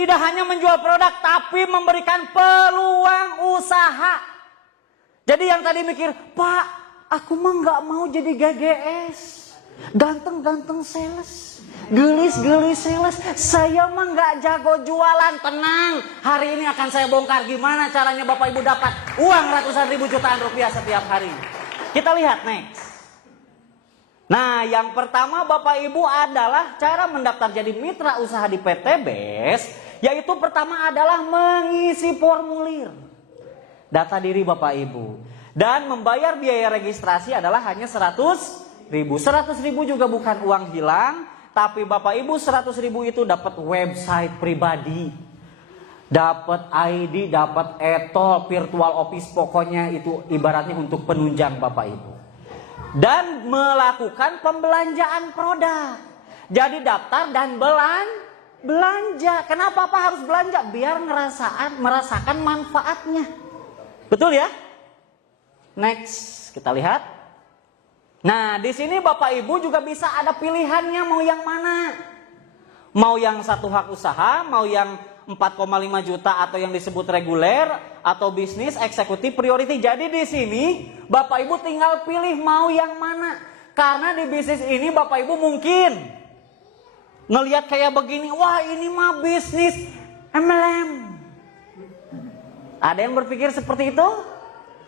tidak hanya menjual produk, tapi memberikan peluang usaha. Jadi yang tadi mikir, Pak, aku mah nggak mau jadi GGS, ganteng-ganteng sales, gelis-gelis sales. Saya mah nggak jago jualan. Tenang, hari ini akan saya bongkar gimana caranya Bapak Ibu dapat uang ratusan ribu jutaan rupiah setiap hari. Kita lihat next. Nah, yang pertama Bapak Ibu adalah cara mendaftar jadi mitra usaha di PT BES, yaitu pertama adalah mengisi formulir data diri Bapak Ibu. Dan membayar biaya registrasi adalah hanya 100.000. 100.000 juga bukan uang hilang, tapi Bapak Ibu 100.000 itu dapat website pribadi, dapat ID, dapat etol, virtual office, pokoknya itu ibaratnya untuk penunjang Bapak Ibu. Dan melakukan pembelanjaan produk. Jadi daftar dan belanja. Kenapa Pak harus belanja? Biar merasakan manfaatnya. Betul ya? Next, kita lihat. Nah, di sini Bapak Ibu juga bisa ada pilihannya mau yang mana. Mau yang satu hak usaha, mau yang 4,5 juta atau yang disebut reguler atau bisnis eksekutif priority. Jadi di sini Bapak Ibu tinggal pilih mau yang mana. Karena di bisnis ini Bapak Ibu mungkin ngelihat kayak begini, wah ini mah bisnis MLM. Ada yang berpikir seperti itu?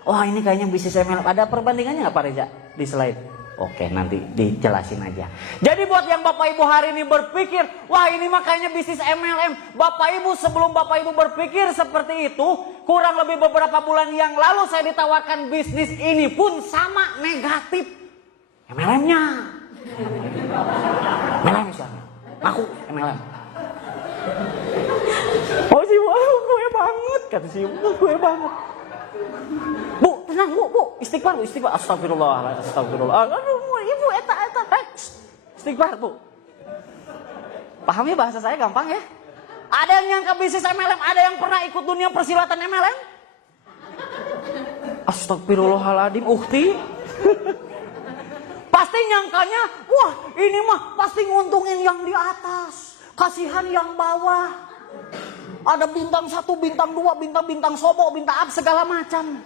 Wah ini kayaknya bisnis MLM. Ada perbandingannya nggak Pak Reza di slide? Oke, nanti dijelasin aja. Jadi buat yang Bapak Ibu hari ini berpikir, wah ini makanya bisnis MLM. Bapak Ibu sebelum Bapak Ibu berpikir seperti itu, kurang lebih beberapa bulan yang lalu saya ditawarkan bisnis ini pun sama negatif. MLM-nya. MLM misalnya. Aku MLM. Oh sih, wah gue banget. Kata si gue banget. Bu, tenang bu, istighfar bu, istighfar. Astagfirullah, astagfirullah. Aduh, ibu, eta, istighfar bu. Pahami bahasa saya gampang ya? Ada yang nyangka bisnis MLM, ada yang pernah ikut dunia persilatan MLM? Astagfirullahaladzim, ukti. Pasti nyangkanya, wah ini mah pasti nguntungin yang di atas, kasihan yang bawah. Ada bintang 1, bintang 2, bintang sobo, bintang up segala macam.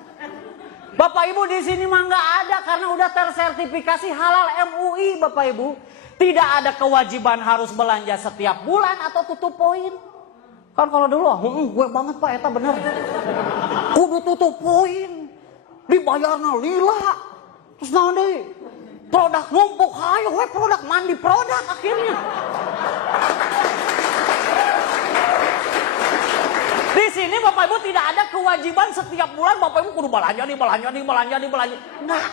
Bapak Ibu di sini mah nggak ada karena udah tersertifikasi halal MUI Bapak Ibu. Tidak ada kewajiban harus belanja setiap bulan atau tutup poin. Kan kalau dulu, gue banget Pak, eta bener. Kudu tutup poin, dibayarna lila. Terus nanti produk numpuk, ayo we produk mandi produk akhirnya. Di sini Bapak Ibu tidak ada kewajiban setiap bulan Bapak Ibu kudu belanja. Enggak.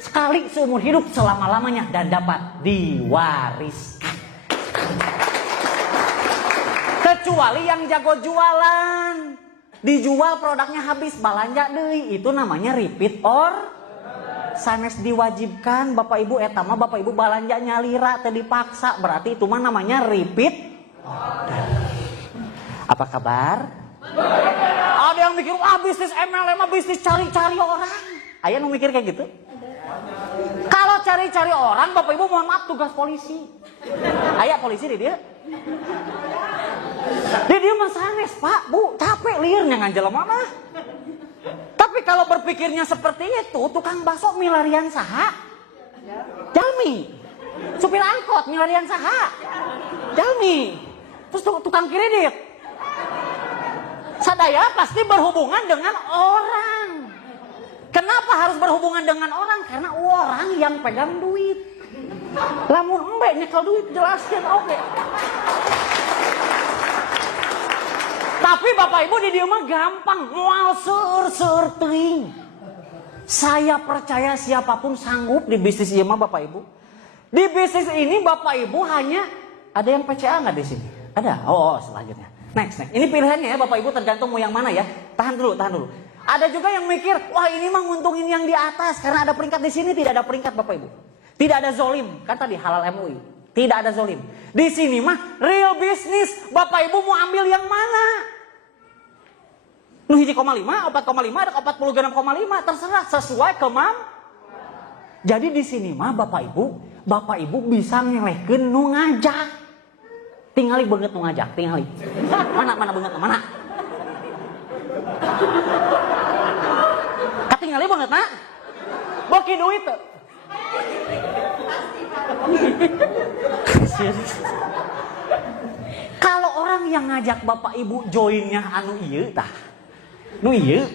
Sekali seumur hidup selama-lamanya dan dapat diwariskan. Kecuali yang jago jualan. Dijual produknya habis, belanja deui, itu namanya repeat or sanes diwajibkan Bapak Ibu eta mah Bapak Ibu belanja nyalira teu dipaksa, berarti itu mah namanya repeat order. Apa kabar? Ada yang mikir, wah bisnis MLM bisnis cari-cari orang. Ayah nu mikir kayak gitu? Kalau cari-cari orang, Bapak Ibu mohon maaf tugas polisi. Ayah polisi di dia. Di dia mah sanes Pak, Bu, capek liurnya nganjel mana. Tapi kalau berpikirnya seperti itu, tukang bakso milarian saha? Jalmi. Supir angkot milarian saha? Jalmi. Terus tukang kredit. Sadaya pasti berhubungan dengan orang. Kenapa harus berhubungan dengan orang? Karena orang yang pegang duit. Lamun embe nyekel duit jelaskan oke. Tapi Bapak Ibu di dia mah gampang, moal seur teuing. Saya percaya siapapun sanggup di bisnis ieu mah Bapak Ibu. Di bisnis ini Bapak Ibu hanya ada yang PCA nggak di sini? Ada. Oh selanjutnya. Next. Ini pilihannya ya Bapak Ibu tergantung mau yang mana ya. Tahan dulu. Ada juga yang mikir, wah ini mah nguntungin yang di atas karena ada peringkat di sini, tidak ada peringkat Bapak Ibu. Tidak ada zolim, kan tadi halal MUI. Tidak ada zolim. Di sini mah real business. Bapak Ibu mau ambil yang mana? Nu 1,5, 4,5, ada 46,5, terserah sesuai Jadi di sini mah Bapak Ibu bisa ngelehkeun nu ngajak. Tingali banget nu ngajak, tingali. Mana banget, mana? Katingali banget na? Boki duit tuh. Kalau orang yang ngajak bapak ibu joinnya anu ieu tah. Nu ieu.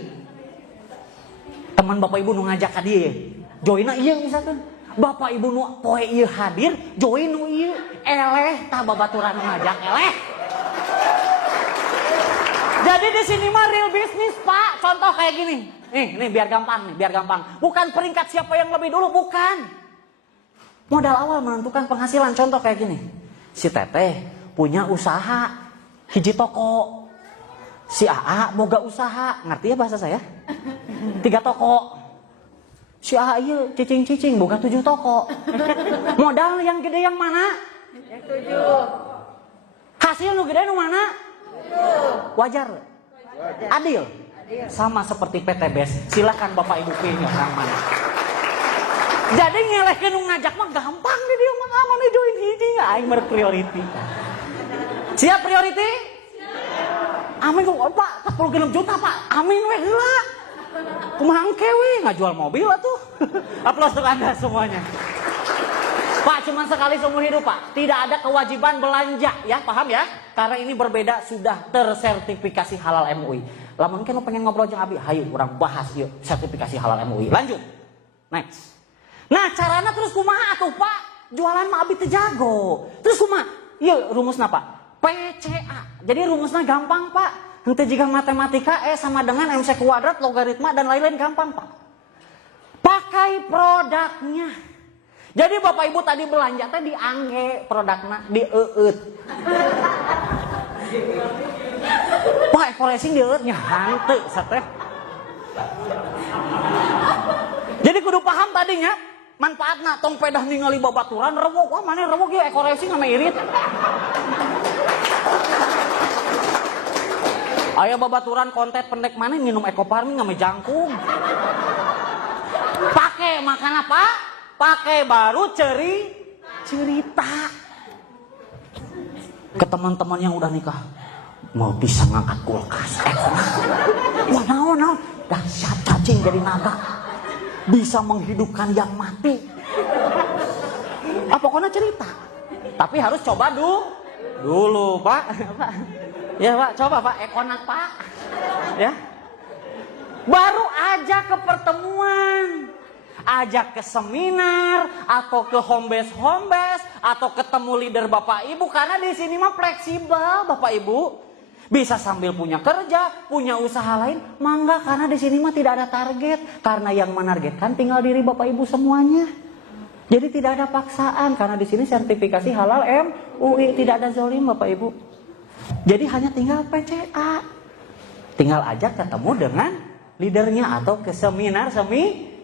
Teman bapak ibu nu ngajak ka dieu. Joinna ieu misalkan. Bapak ibu nu poe ieu hadir, join nu ieu. Eleh tah babaturan nu ngajak eleh. Jadi di sini mah real bisnis, Pak. Contoh kayak gini. Nih biar gampang. Bukan peringkat siapa yang lebih dulu, bukan. Modal awal menentukan penghasilan. Contoh kayak gini. Si Teteh punya usaha hiji toko. Si AA boga usaha. Ngerti ya bahasa saya? 3 toko. Si AA iya cicing boga 7 toko. Modal yang gede yang mana? Yang 7. Hasil nu gede nu mana? 7. Wajar. Adil. Sama seperti PTBS. Silakan Bapak Ibu pilih orang mana. Jadi ngelehkeun nu ngajak mah gampang deh dia mah aman join hiji aing berpriority. Siap priority? Amin kok Pak 46 juta Pak. Amin we heula. Kumaha engke we ngajual mobil atuh. Aplaus untuk Anda semuanya. Pak, cuma sekali seumur hidup Pak. Tidak ada kewajiban belanja ya, paham ya? Karena ini berbeda sudah tersertifikasi halal MUI. Lah mungkin lo pengen ngobrol jeung Abi, hayu urang bahas yuk sertifikasi halal MUI. Lanjut. Next. Nah, caranya terus kumaha atuh Pak? Jualan mah Abi teu jago. Terus kumaha? Ieu rumusna Pak. PCA. Jadi rumusnya gampang Pak. Henteu jika matematika sama dengan MC kuadrat, logaritma dan lain-lain gampang Pak. Pakai produknya. Jadi Bapak Ibu tadi belanja teh diangge produkna dieut. Pak ekorasing dieutnya hanteu sateh. Jadi kudu paham tadinya manfaatna tong pedah ningali babaturan rewok. Wah mana rewok ya ekorasing ame irit. Aya babaturan kontet pendek mana minum ekoparmi ame jangkung. Pakai makan apa? Pakai baru cerita ke teman-teman yang udah nikah. Mau bisa ngangkat kulkas. Wah naon dahsyat cacing jadi naga. Bisa menghidupkan yang mati. Pokoknya cerita. Tapi harus coba dulu Pak. Ya Pak, coba Pak, ekonak Pak. Ya. Baru aja ke pertemuan. Ajak ke seminar atau ke home base atau ketemu leader Bapak Ibu karena di sini mah fleksibel Bapak Ibu. Bisa sambil punya kerja, punya usaha lain, mangga karena di sini mah tidak ada target. Karena yang menargetkan tinggal diri Bapak Ibu semuanya. Jadi tidak ada paksaan karena di sini sertifikasi halal MUI, tidak ada zolim Bapak Ibu. Jadi hanya tinggal PCA. Tinggal ajak ketemu dengan leadernya atau ke seminar.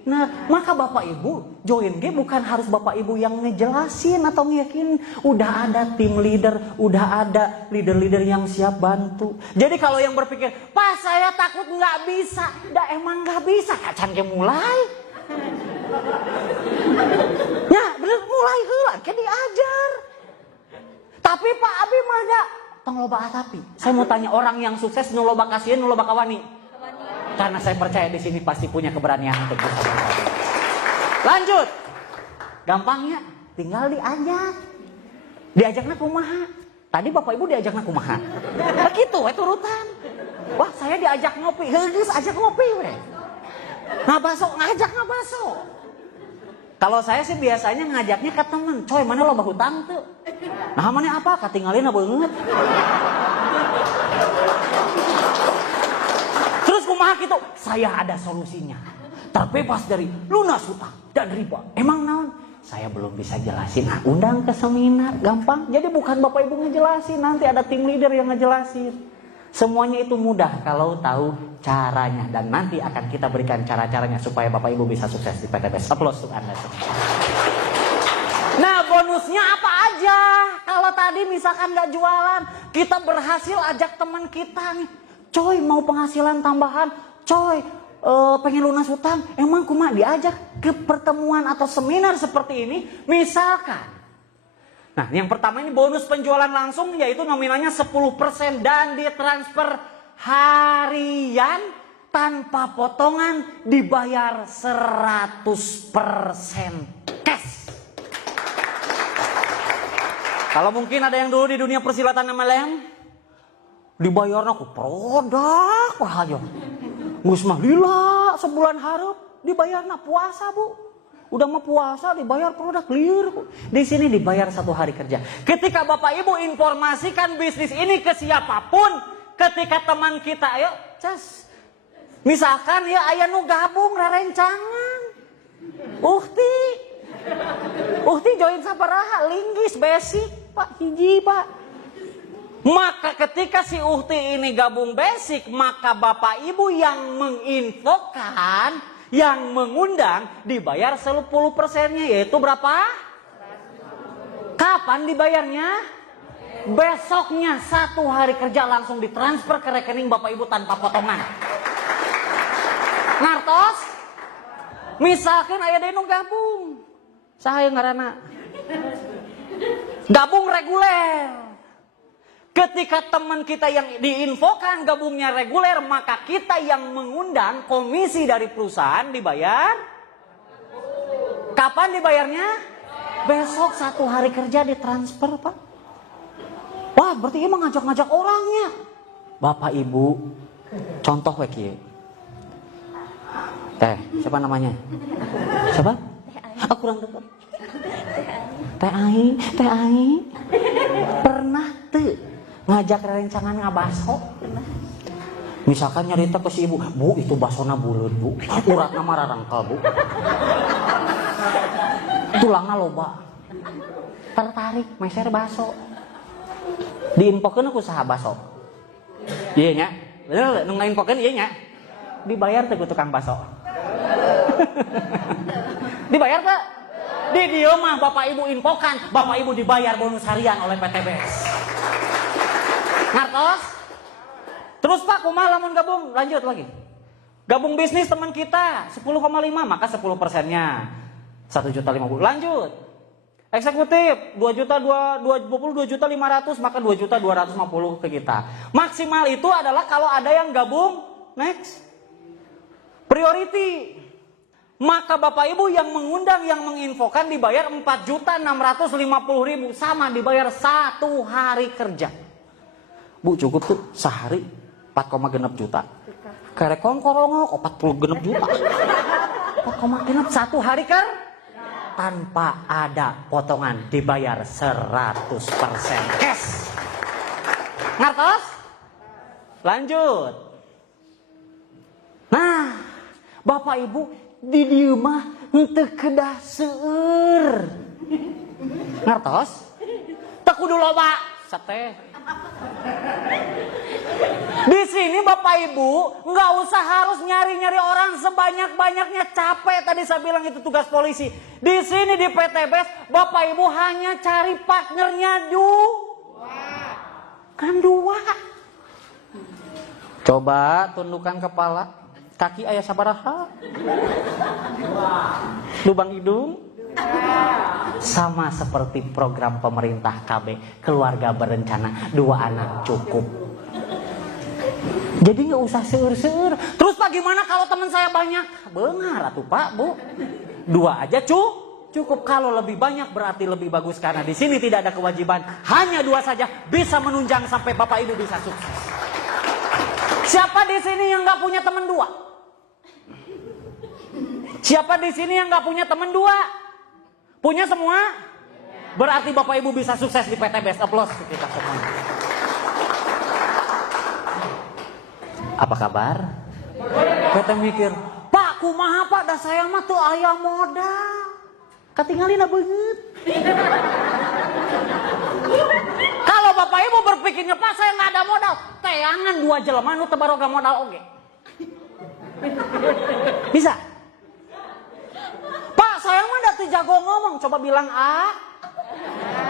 Nah, maka Bapak Ibu join G bukan harus Bapak Ibu yang ngejelasin atau ngeyakinin. Udah ada tim leader, udah ada leader-leader yang siap bantu. Jadi kalau yang berpikir, Pak saya takut nggak bisa. Dah emang nggak bisa, kacan ke mulai. Ya bener mulai heula, kan diajar. Tapi Pak Abi mah ya, tong loba atapi. Saya mau tanya orang yang sukses nu loba kasihan, nu loba kawani. Karena saya percaya di sini pasti punya keberanian untuk bisa berkata. Lanjut. Gampangnya tinggal diajak. Diajakna kumaha? Tadi Bapak Ibu diajakna kumaha? Begitu we turutan. Wah, saya diajak ngopi. Geus ajak ngopi we. Ngajak ngabaso. Kalau saya sih biasanya ngajaknya ke teman. Coy, mana loba hutang tuh? Nah, mana apa? Katinggalina beungeut. Kumaha gitu, saya ada solusinya. Terbebas dari lunas hutang dan riba. Emang naon? Saya belum bisa jelasin. Nah, undang ke seminar, gampang. Jadi bukan Bapak Ibu ngejelasin, nanti ada tim leader yang ngejelasin. Semuanya itu mudah kalau tahu caranya dan nanti akan kita berikan cara-caranya supaya Bapak Ibu bisa sukses di PTBS. Aplaus untuk Anda semua. Nah, bonusnya apa aja? Kalau tadi misalkan nggak jualan, kita berhasil ajak teman kita nih. Coy mau penghasilan tambahan, coy pengen lunas hutang, emang kumaha diajak ke pertemuan atau seminar seperti ini. Misalkan Nah, yang pertama ini bonus penjualan langsung, yaitu nominalnya 10% dan ditransfer harian tanpa potongan, dibayar 100% cash. Kalau mungkin ada yang dulu di dunia persilatan MLM, dibayarnya ku produk aja. Geus mah lila sebulan hareup dibayarna puasa, Bu. Udah mah puasa dibayar produk liur. Di sini dibayar 1 hari kerja. Ketika Bapak Ibu informasikan bisnis ini ke siapapun, ketika teman kita, ayo cas. Misalkan ya aya nu gabung rerencangan. Uhti join sabaraha? Linggis basic, Pak, hiji, Pak. Maka ketika si Uhti ini gabung basic, maka Bapak Ibu yang menginfokan, yang mengundang dibayar 10%-nya, yaitu berapa? Kapan dibayarnya? Besoknya 1 hari kerja langsung ditransfer ke rekening Bapak Ibu tanpa potongan. Ngartos? Misalkan aya deui nu gabung. Saha ngaranna? Gabung reguler. Ketika teman kita yang diinfokan gabungnya reguler, maka kita yang mengundang komisi dari perusahaan dibayar. Kapan dibayarnya? Besok 1 hari kerja ditransfer, Pak. Wah, berarti emang ngajak-ngajak orangnya. Bapak Ibu, contoh we kieu. Siapa namanya? Siapa? Aku kurang dekat. Teh Ai. Pernah tuh ngajak rencangan ngabaso? Misalkan nyarita ke si ibu, Bu, itu basona buleut, Bu. Uratna mah rarangkel, Bu. Tulangna loba. Tertarik meser baso. Diinfokeun ku saha baso? Iya nya. Bener nu ngainfokeun ieu nya. Dibayar teh ku tukang baso. Dibayar tak? Di dieu mah Bapak Ibu infokan, Bapak Ibu dibayar bonus harian oleh PTBS. Ngartos? Terus Pak, kumaha lamun gabung? Lanjut lagi. Gabung bisnis teman kita 10,5, maka 10%-nya 1.050.000. Lanjut. Eksekutif 22.500, maka 2.250.000 ke kita. Maksimal itu adalah kalau ada yang gabung next. Priority. Maka Bapak Ibu yang mengundang, yang menginfokan dibayar 4.650.000, sama dibayar 1 hari kerja. Bu, cukup tuh sehari 4,6 juta. Kerek kongkorongok 40 juta. 4,6 1 hari kerja tanpa ada potongan, dibayar 100% cash. Ngertos? Lanjut. Nah, Bapak Ibu di dieu mah henteu kedah seueur. Ngertos? Teu kudu loba sateh. Di sini Bapak Ibu nggak usah harus nyari-nyari orang sebanyak-banyaknya, capek tadi saya bilang itu tugas polisi. Di sini di PTBS Bapak Ibu hanya cari partnernya kan dua. Coba tundukkan kepala, kaki aya sabaraha? Lubang hidung? Sama seperti program pemerintah KB, keluarga berencana 2 anak cukup. Jadi nggak usah seur-seur. Terus Pak, gimana kalau teman saya banyak? Benar atuh Pak, Bu. 2 aja cukup. Kalau lebih banyak berarti lebih bagus, karena di sini tidak ada kewajiban. Hanya 2 saja bisa menunjang sampai Bapak Ibu bisa sukses. Siapa di sini yang nggak punya teman 2? Siapa di sini yang nggak punya teman 2? Punya semua? Berarti Bapak Ibu bisa sukses di PTBS. Aplaus kita semua. Apa kabar? Kita mikir, Pak, kumaha Pak, dah saya mah tuh aya modal. Katingalina beungeut. Kalau Bapak Ibu berpikirnya, Pak, saya nggak ada modal, teangan 2 jelema nu teu baroga modal oge. Bisa? Pak, saya mah da teu jago ngomong, coba bilang A,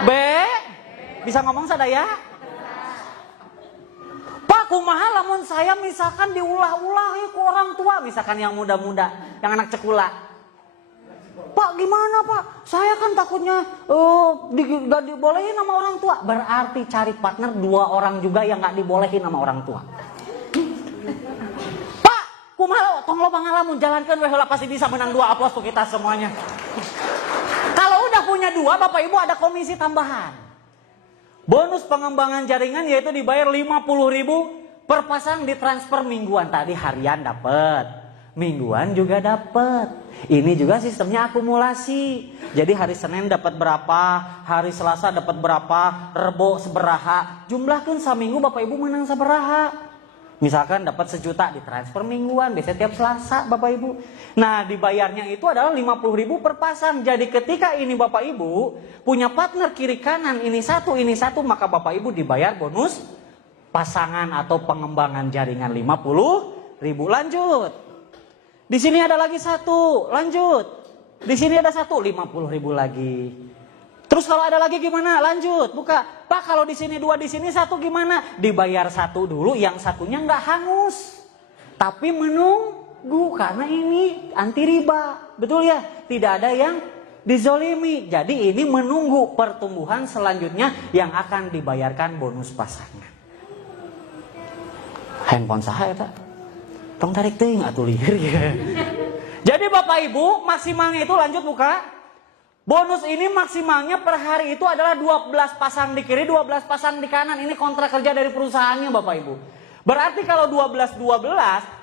B, bisa ngomong sadaya? Pak, kumaha lamun saya misalkan diulah-ulah ku orang tua, misalkan yang muda-muda, yang anak cekula. Pak, Pak gimana Pak? Saya kan takutnya gak dibolehin sama orang tua. Berarti cari partner 2 orang juga yang gak dibolehin sama orang tua. Pak, kumaha tong loba ngalamun jalankan we heula pasti bisa menang 2 aplaus tuh kita semuanya. Kalau udah punya 2, Bapak Ibu ada komisi tambahan. Bonus pengembangan jaringan yaitu dibayar 50.000 per pasang, ditransfer mingguan. Tadi harian dapat, mingguan juga dapat. Ini juga sistemnya akumulasi. Jadi hari Senin dapat berapa, hari Selasa dapat berapa, Rebo seberaha. Jumlahkan seminggu Bapak Ibu menang seberaha. Misalkan dapat 1 juta ditransfer mingguan, biasanya tiap Selasa Bapak Ibu. Nah dibayarnya itu adalah 50.000 per pasang. Jadi ketika ini Bapak Ibu punya partner kiri kanan ini satu, maka Bapak Ibu dibayar bonus pasangan atau pengembangan jaringan 50.000. Lanjut. Di sini ada lagi 1, lanjut. Di sini ada 1, 50.000 lagi. Terus kalau ada lagi gimana? Lanjut, buka. Pak kalau di sini 2, di sini 1 gimana? Dibayar 1 dulu, yang satunya nggak hangus. Tapi menunggu karena ini anti riba. Betul ya? Tidak ada yang dizolimi. Jadi ini menunggu pertumbuhan selanjutnya yang akan dibayarkan bonus pasangan. Handphone saha eta? Tong tarik teuing atuh lieur ya. Jadi Bapak Ibu, maksimalnya itu lanjut buka. Bonus ini maksimalnya per hari itu adalah 12 pasang di kiri, 12 pasang di kanan. Ini kontrak kerja dari perusahaannya Bapak Ibu. Berarti kalau 12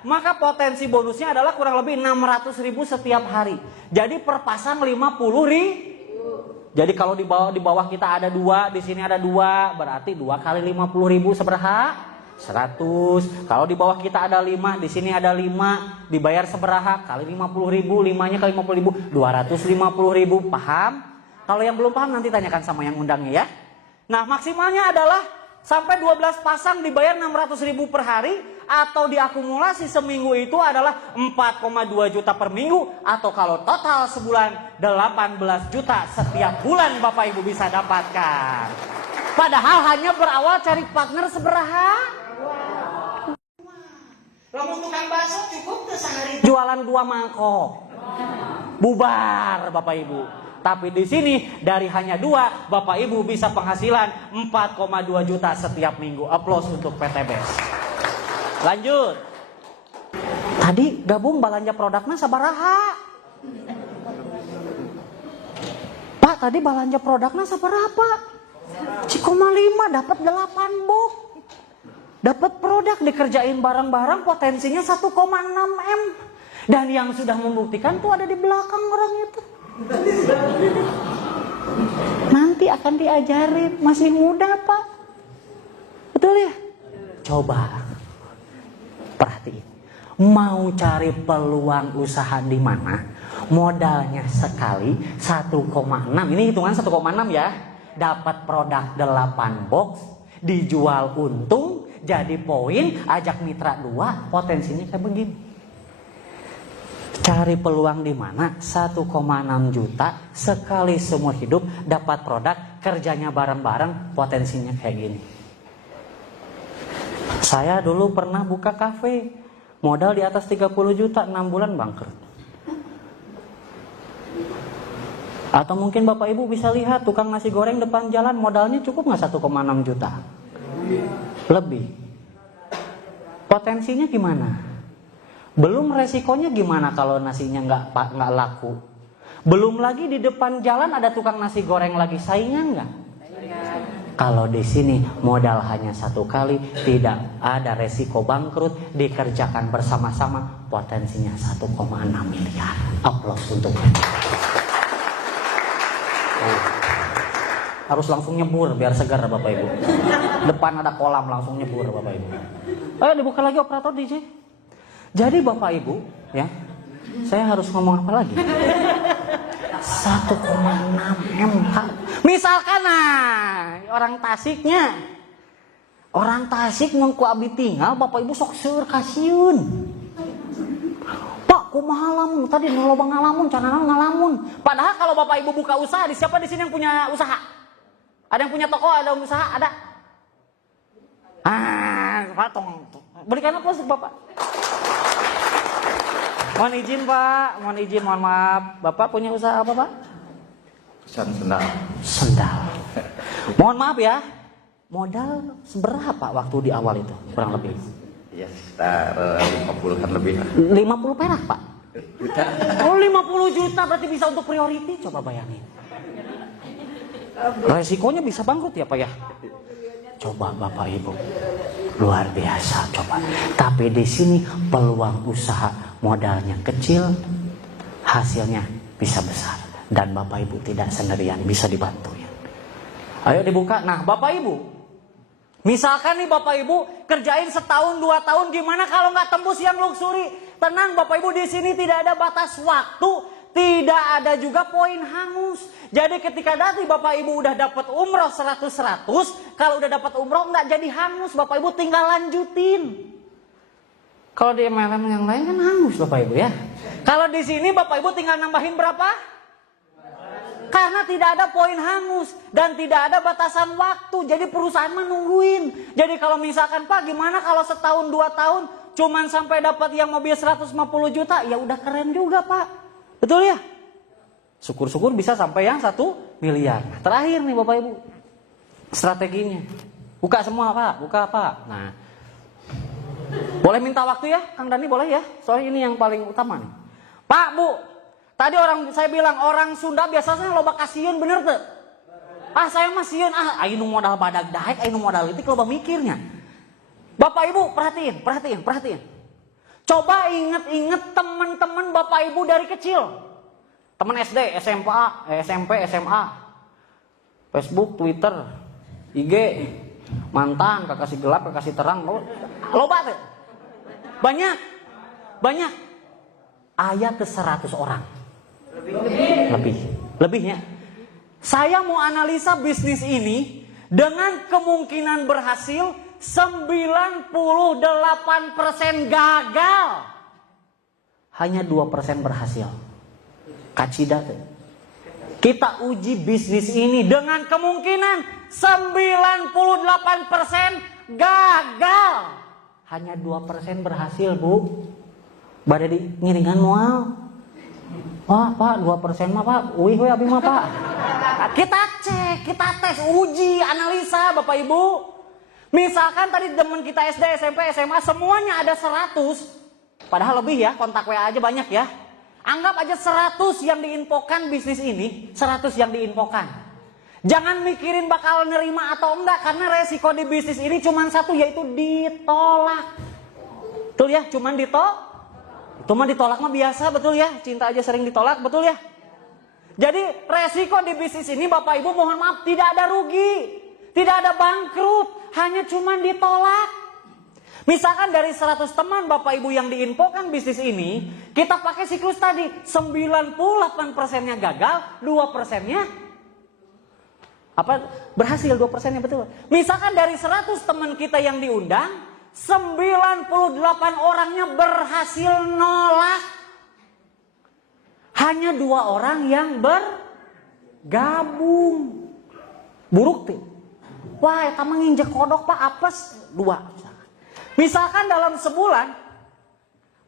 maka potensi bonusnya adalah kurang lebih 600.000 setiap hari. Jadi per pasang 50.000. Jadi kalau di bawah kita ada 2, di sini ada 2, berarti 2 kali 50.000 seberapa? 100. Kalau di bawah kita ada 5, di sini ada 5, dibayar seberaha kali 50.000, 5-nya kali 50.000, 250.000. Paham? Kalau yang belum paham nanti tanyakan sama yang undangnya ya. Nah, maksimalnya adalah sampai 12 pasang dibayar 600.000 per hari, atau diakumulasi seminggu itu adalah 4,2 juta per minggu, atau kalau total sebulan 18 juta setiap bulan Bapak Ibu bisa dapatkan. Padahal hanya berawal cari partner seberaha. Lamun tukang bakso cukup tuh sehari jualan 2 mangkok. Bubar Bapak Ibu. Tapi di sini dari hanya 2 Bapak Ibu bisa penghasilan 4,2 juta setiap minggu. Aplaus untuk PTBS. Lanjut. Tadi gabung belanja produknya sabaraha? Pak tadi belanja produknya sabaraha? Cikoma 5 dapat 8 box. Dapat produk dikerjain bareng-bareng potensinya 1,6 M. Dan yang sudah membuktikan tuh ada di belakang orang itu. Nanti akan diajarin, masih muda Pak. Betul ya? Coba perhatiin. Mau cari peluang usaha di mana? Modalnya sekali 1,6. Ini hitungan 1,6 ya. Dapat produk 8 box, dijual untung, jadi poin, ajak mitra 2, potensinya kayak begini. Cari peluang di mana? 1,6 juta sekali seumur hidup dapat produk, kerjanya bareng-bareng, potensinya kayak gini. Saya dulu pernah buka kafe, modal di atas 30 juta, 6 bulan bangkrut. Atau mungkin Bapak Ibu bisa lihat tukang nasi goreng depan jalan, modalnya cukup nggak 1,6 juta? Lebih. Potensinya gimana? Belum resikonya gimana kalau nasinya nggak laku? Belum lagi di depan jalan ada tukang nasi goreng lagi, saingan nggak? Kalau di sini modal hanya 1 kali, tidak ada resiko bangkrut, dikerjakan bersama-sama, potensinya 1,6 miliar. Aplaus untuk harus langsung nyebur biar segar Bapak Ibu. Depan ada kolam langsung nyebur Bapak Ibu. Ayo dibuka lagi operator DJ. Jadi Bapak Ibu ya, saya harus ngomong apa lagi? 1,6 M. Misalkan orang Tasiknya, orang Tasik ngku abi tinggal, Bapak Ibu sok seur kasiun. Pak, kumaha lamun tadi nolobang ngalamun, canana ngalamun. Padahal kalau Bapak Ibu buka usaha, di siapa di sini yang punya usaha? Ada yang punya toko, ada yang usaha, ada? Pak, berikan aplaus Bapak. Mohon izin Pak, mohon maaf. Bapak punya usaha apa Pak? Sendal. Sendal. Mohon maaf ya, modal seberapa waktu di awal itu kurang lebih? Ya sekitar 50-an lebih lah. 50 perak Pak? Juta. Oh 50 juta berarti bisa untuk priority, coba bayangin. Resikonya bisa bangkrut ya Pak ya? Coba Bapak Ibu, luar biasa coba. Tapi di sini peluang usaha modalnya kecil, hasilnya bisa besar. Dan Bapak Ibu tidak sendirian, bisa dibantu ya. Ayo dibuka. Nah Bapak Ibu, misalkan nih Bapak Ibu kerjain setahun 2 tahun, gimana kalau nggak tembus yang luxury? Tenang Bapak Ibu, di sini tidak ada batas waktu, tidak ada juga poin hangus. Jadi ketika nanti Bapak Ibu udah dapat umroh 100-100, kalau udah dapat umroh nggak jadi hangus, Bapak Ibu tinggal lanjutin. Kalau di MLM yang lain kan hangus Bapak Ibu ya. Kalau di sini Bapak Ibu tinggal nambahin berapa? Karena tidak ada poin hangus dan tidak ada batasan waktu. Jadi perusahaan menungguin. Jadi kalau misalkan Pak gimana kalau setahun 2 tahun cuman sampai dapat yang mobil 150 juta, ya udah keren juga Pak. Betul ya? Syukur-syukur bisa sampai yang 1 miliar. Nah, terakhir nih Bapak Ibu, strateginya. Buka semua Pak, buka Pak. Nah, boleh minta waktu ya, Kang Dani boleh ya? Soalnya ini yang paling utama nih. Pak, Bu, tadi saya bilang orang Sunda biasanya loba kasiun, bener tuh? Ah saya mah sieun, ainu modal badag daek, ainu modal litik loba mikirnya. Bapak Ibu perhatiin. Coba inget teman-teman Bapak Ibu dari kecil. Teman SD, SMP, SMA, Facebook, Twitter, IG, mantan, kekasih gelap, kekasih terang, loba tuh. Banyak. Ayat ke 100 orang. Lebihnya. Saya mau analisa bisnis ini dengan kemungkinan berhasil 98% gagal. Hanya 2% berhasil. Kacida tuh. Kita uji bisnis ini dengan kemungkinan 98% gagal. Hanya 2% berhasil, Bu. Bade di ngiringan moal. Wah, Pak, 2% mah, Pak. Uih, abi mah, Pak. Kita cek, kita tes, uji, analisa, Bapak Ibu. Misalkan tadi teman kita SD, SMP, SMA semuanya ada 100. Padahal lebih ya, kontak WA aja banyak ya. Anggap aja 100 yang diinfokan bisnis ini, 100 yang diinfokan. Jangan mikirin bakal nerima atau enggak, karena resiko di bisnis ini cuma satu, yaitu ditolak. Betul ya, cuman ditolak. Itu mah ditolak mah biasa, betul ya. Cinta aja sering ditolak, betul ya. Jadi resiko di bisnis ini Bapak Ibu mohon maaf tidak ada rugi, tidak ada bangkrut, hanya cuman ditolak. Misalkan dari 100 teman Bapak Ibu yang diinfokan bisnis ini, kita pakai siklus tadi, 98%-nya gagal, 2%-nya berhasil, 2%-nya betul. Misalkan dari 100 teman kita yang diundang, 98 orangnya berhasil nolak. Hanya 2 orang yang bergabung. Buruk tuh. Wah, eta mah nginjek kodok Pak, apes 2. Misalkan dalam sebulan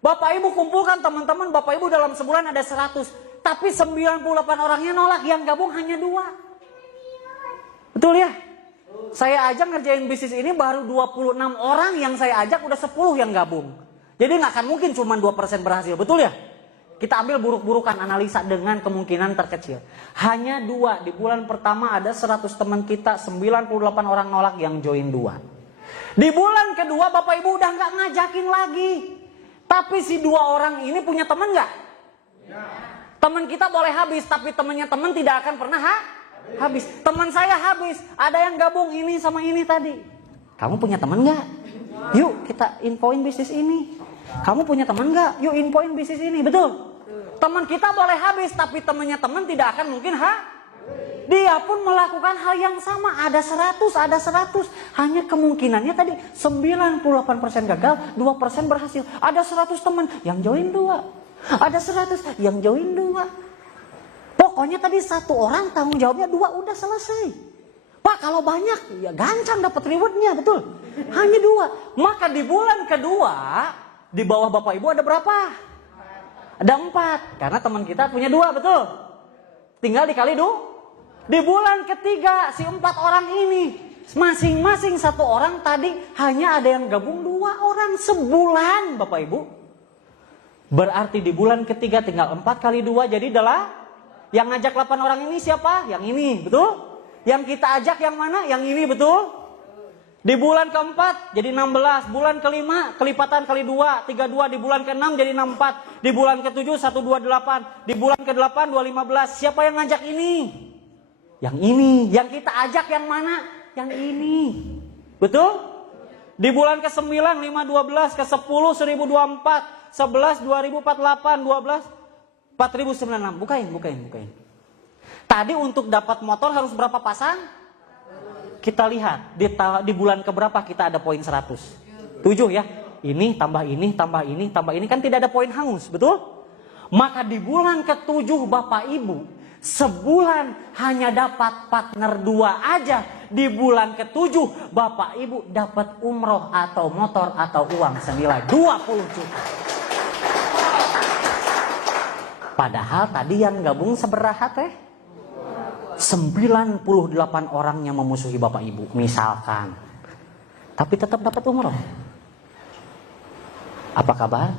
Bapak Ibu kumpulkan teman-teman Bapak Ibu dalam sebulan ada 100, tapi 98 orangnya nolak, yang gabung hanya 2. Betul ya? Saya aja ngerjain bisnis ini baru 26 orang yang saya ajak, udah 10 yang gabung. Jadi nggak akan mungkin cuma 2% berhasil, betul ya? Kita ambil buruk-burukan analisa dengan kemungkinan terkecil. Hanya 2, di bulan pertama ada 100 teman kita, 98 orang nolak, yang join 2. Di bulan kedua Bapak Ibu udah nggak ngajakin lagi. Tapi si 2 orang ini punya teman nggak? Ya. Teman kita boleh habis, tapi temannya teman tidak akan pernah habis. Teman saya habis, ada yang gabung ini sama ini tadi. Kamu punya teman nggak? Yuk kita infoin bisnis ini. Kamu punya teman nggak? Yuk infoin bisnis ini, betul? Teman kita boleh habis, tapi temannya teman tidak akan mungkin dia pun melakukan hal yang sama. Ada 100. Hanya kemungkinannya tadi 98% gagal, 2% berhasil. Ada 100 teman yang join 2. Ada 100 yang join 2. Pokoknya tadi 1 orang tanggung jawabnya 2, udah selesai. Pak kalau banyak ya gancang dapat rewardnya, betul. Hanya 2. Maka di bulan kedua di bawah Bapak Ibu ada berapa? Ada 4, karena teman kita punya 2, betul? Tinggal dikali di bulan ketiga si 4 orang ini, masing-masing 1 orang tadi hanya ada yang gabung 2 orang sebulan, Bapak Ibu. Berarti di bulan ketiga tinggal 4 kali 2, jadi adalah yang ngajak 8 orang ini siapa? Yang ini, betul? Yang kita ajak yang mana? Yang ini, betul? Di bulan keempat jadi 16, bulan kelima kelipatan kali 2, 32, di bulan ke-6 jadi 64, di bulan ke-7 128, di bulan ke-8 215. Siapa yang ngajak ini? Yang ini. Yang kita ajak yang mana? Yang ini. Betul? Di bulan ke-9 512, ke-10 1024, 11 2048, 12 4096. Bukain. Tadi untuk dapat motor harus berapa pasang? Kita lihat di bulan keberapa kita ada poin 100. 7 ya. Ini tambah ini, tambah ini, tambah ini, kan tidak ada poin hangus, betul? Maka di bulan ke-7 Bapak Ibu, sebulan hanya dapat partner 2 aja. Di bulan ke-7 Bapak Ibu dapat umroh atau motor atau uang senilai 20 juta. Padahal tadi yang gabung seberaha teh? 98 orang yang memusuhi Bapak Ibu misalkan, tapi tetap dapat umroh. Apa kabar?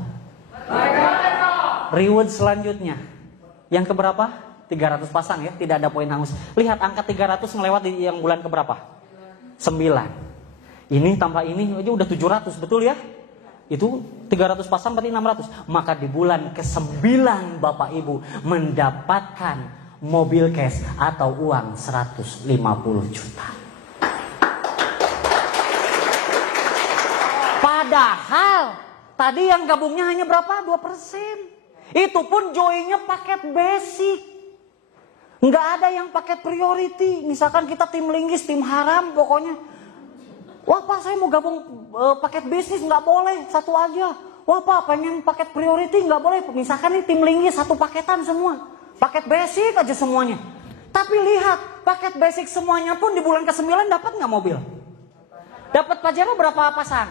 Reward selanjutnya yang keberapa? 300 pasang ya, tidak ada poin hangus. Lihat angka 300 melewat di yang bulan keberapa? 9. Ini tambah ini aja udah 700, betul ya? Itu 300 pasang berarti 600. Maka di bulan ke-9 Bapak Ibu mendapatkan mobil cash atau uang 150 juta. Padahal tadi yang gabungnya hanya berapa? 2%. Itu pun joinnya paket basic. Nggak ada yang paket priority. Misalkan kita tim linggis, tim haram pokoknya. Wah Pak, saya mau gabung paket bisnis, nggak boleh, 1 aja. Wah Pak, pengen paket priority, nggak boleh. Misalkan ini tim linggis 1 paketan semua. Paket basic aja semuanya. Tapi lihat, paket basic semuanya pun di bulan ke-9 dapat nggak mobil? Dapat Pajero berapa pasang?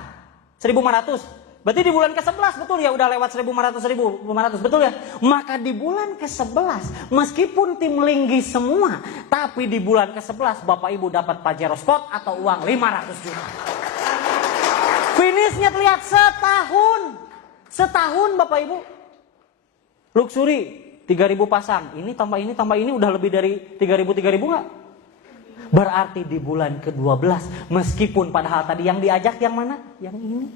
1.500. Berarti di bulan ke-11 betul ya, udah lewat 1.500, betul ya? Maka di bulan ke-11 meskipun tim linggis semua, tapi di bulan ke-11 Bapak Ibu dapat Pajero Sport atau uang 500 juta. Finishnya terlihat setahun Bapak Ibu. Luxury 3.000 pasang, ini tambah ini udah lebih dari 3.000 nggak? Berarti di bulan ke-12 meskipun padahal tadi yang diajak yang mana? Yang ini,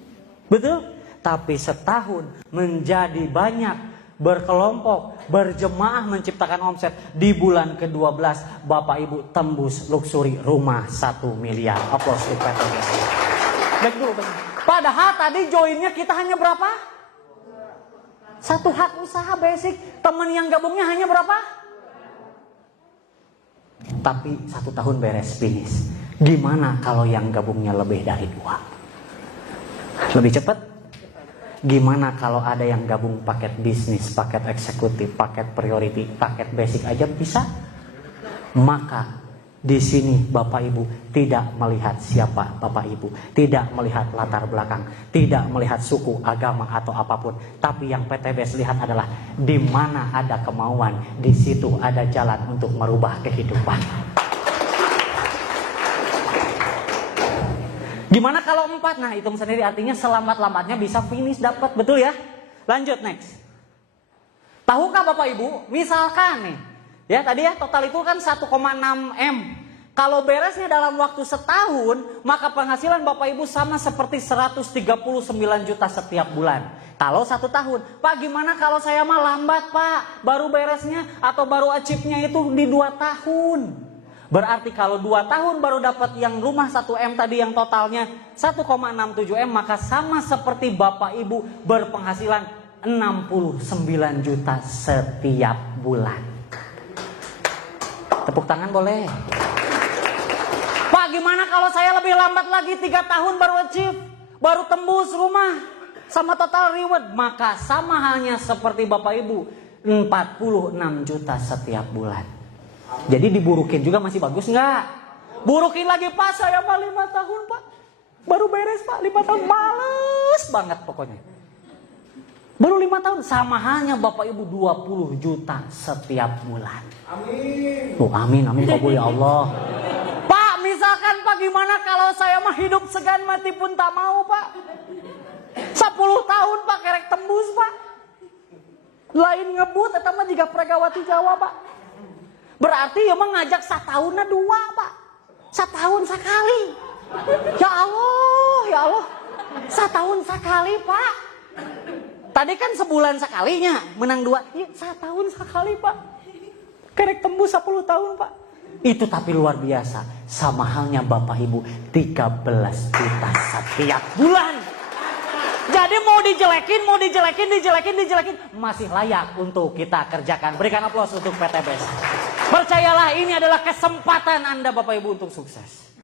betul? Tapi setahun menjadi banyak, berkelompok, berjemaah menciptakan omset. Di bulan ke-12 Bapak Ibu tembus luxury rumah 1 miliar. Aplaus untuk PTBS. Baik dulu. Padahal tadi joinnya kita hanya berapa? 1 hak usaha basic. Teman yang gabungnya hanya berapa? Tapi 1 tahun beres finish. Gimana kalau yang gabungnya lebih dari 2? Lebih cepat? Gimana kalau ada yang gabung paket bisnis, paket eksekutif, paket priority, paket basic aja bisa? Maka di sini Bapak Ibu tidak melihat siapa Bapak Ibu, tidak melihat latar belakang, tidak melihat suku, agama atau apapun. Tapi yang PTBS lihat adalah di mana ada kemauan, di situ ada jalan untuk merubah kehidupan. Gimana kalau 4? Nah, hitung sendiri, artinya selambat-lambatnya bisa finish dapat, betul ya? Lanjut next. Tahukah Bapak Ibu, misalkan nih, ya tadi ya total itu kan 1,6 M. Kalau beresnya dalam waktu setahun, maka penghasilan Bapak Ibu sama seperti 139 juta setiap bulan. Kalau 1 tahun, Pak gimana kalau saya mah lambat Pak, baru beresnya atau baru achieve-nya itu di 2 tahun. Berarti kalau 2 tahun baru dapat yang rumah 1 M tadi yang totalnya 1,67 M, maka sama seperti Bapak Ibu berpenghasilan 69 juta setiap bulan. Tepuk tangan boleh. Pak gimana kalau saya lebih lambat lagi 3 tahun baru achieve, baru tembus rumah sama total reward, maka sama halnya seperti Bapak Ibu 46 juta setiap bulan. Jadi diburukin juga masih bagus nggak? Burukin lagi Pak, saya mah 5 tahun Pak, baru beres Pak, 5 tahun, males banget pokoknya. Baru 5 tahun, sama halnya Bapak Ibu 20 juta setiap bulan. Amin. Oh, amin, amin kabul ya Allah. Pak, misalkan Pak gimana kalau saya mah hidup segan mati pun tak mau Pak. 10 tahun Pak kerek tembus Pak. Lain ngebut eta mah jiga Pregawati Jawa Pak. Berarti ya mah ngajak satahunna 2 Pak. Setahun sekali. Ya Allah. Setahun sekali Pak. Tadi kan sebulan sekalinya menang 2. Ya, setahun sekali Pak. Kerek tembus 10 tahun Pak. Itu tapi luar biasa. Sama halnya Bapak Ibu 13 juta setiap bulan. Jadi mau dijelekin, masih layak untuk kita kerjakan. Berikan aplaus untuk PTBS. Percayalah ini adalah kesempatan Anda Bapak Ibu untuk sukses.